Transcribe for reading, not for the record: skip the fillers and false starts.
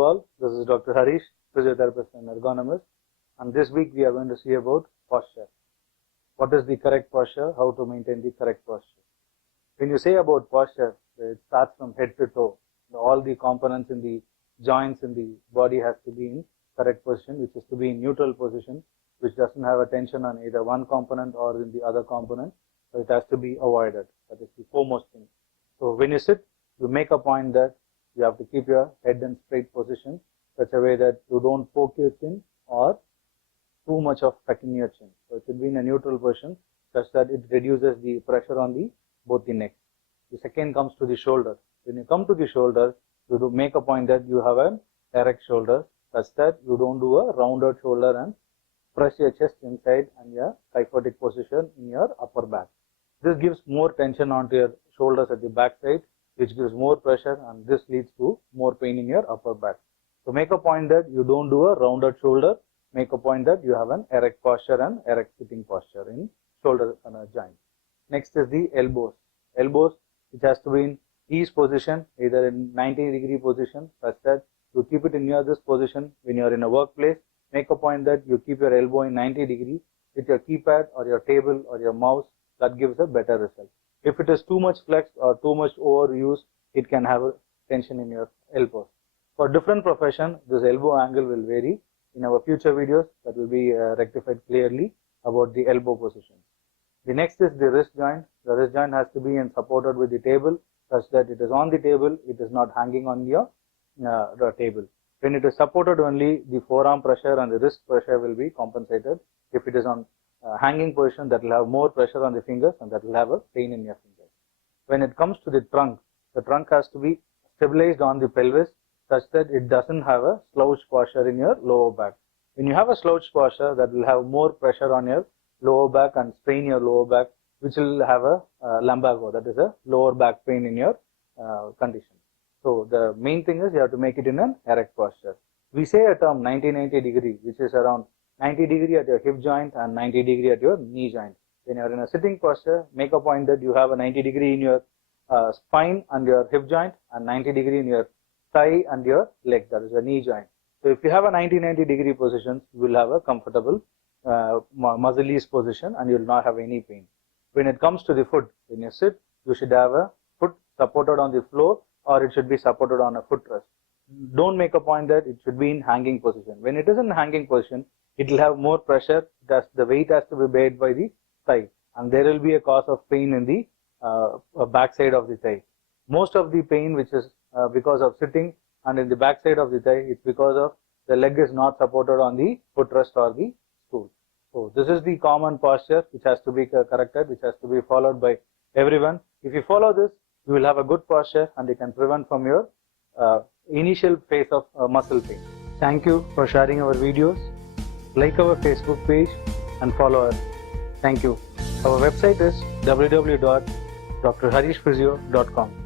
to all. This is Dr. Harish, physiotherapist and ergonomist. And this week we are going to see about posture. What is the correct posture? How to maintain the correct posture? When you say about posture, it starts from head to toe. All the components in the joints in the body has to be in correct position, which is to be in neutral position, which doesn't have a tension on either one component or in the other component. So it has to be avoided. That is the foremost thing. So when you sit, you make a point that you have to keep your head in straight position, such a way that you don't poke your chin or too much of tucking your chin. So it should be in a neutral position, such that it reduces the pressure on both the neck. The second comes to the shoulder. When you come to the shoulder, you do make a point that you have an erect shoulder, such that you don't do a rounded shoulder and press your chest inside and your kyphotic position in your upper back. This gives more tension onto your shoulders at the back side, which gives more pressure, and this leads to more pain in your upper back. So make a point that you don't do a rounded shoulder. Make a point that you have an erect posture and erect sitting posture in shoulder joint. Next is the elbows. Elbows, which has to be in ease position, either in 90-degree position, such that you keep it in this position when you are in a workplace. Make a point that you keep your elbow in 90 degrees with your keypad or your table or your mouse. That gives a better result. If it is too much flexed or too much overused, it can have a tension in your elbows. For different profession, this elbow angle will vary. In our future videos, that will be rectified clearly about the elbow position. The next is the wrist joint. The wrist joint has to be supported with the table, such that it is on the table, it is not hanging on your the table. When it is supported only, the forearm pressure and the wrist pressure will be compensated. If it is on hanging position, that will have more pressure on the fingers and that will have a pain in your fingers. When it comes to the trunk has to be stabilized on the pelvis, such that it doesn't have a slouch posture in your lower back. When you have a slouch posture, that will have more pressure on your lower back and strain your lower back, which will have a lumbago, that is a lower back pain in your condition. So the main thing is you have to make it in an erect posture. We say a term 90-90 degree, which is around 90 degree at your hip joint and 90 degree at your knee joint. When you are in a sitting posture, make a point that you have a 90 degree in your spine and your hip joint and 90 degree in your thigh and your leg, that is your knee joint. So if you have a 90-90 degree position, you will have a comfortable muscle ease position and you will not have any pain. When it comes to the foot, when you sit, you should have a foot supported on the floor or it should be supported on a footrest. Don't make a point that it should be in hanging position. When it is in hanging position, it will have more pressure. The weight has to be bared by the thigh, and there will be a cause of pain in the back side of the thigh. Most of the pain, which is because of sitting, and in the back side of the thigh, it's because of the leg is not supported on the footrest or the stool. So this is the common posture which has to be corrected, which has to be followed by everyone. If you follow this, you will have a good posture and you can prevent from your initial phase of muscle pain. Thank you for sharing our videos. Like our Facebook page and follow us. Thank you. Our website is www.drharishphysio.com.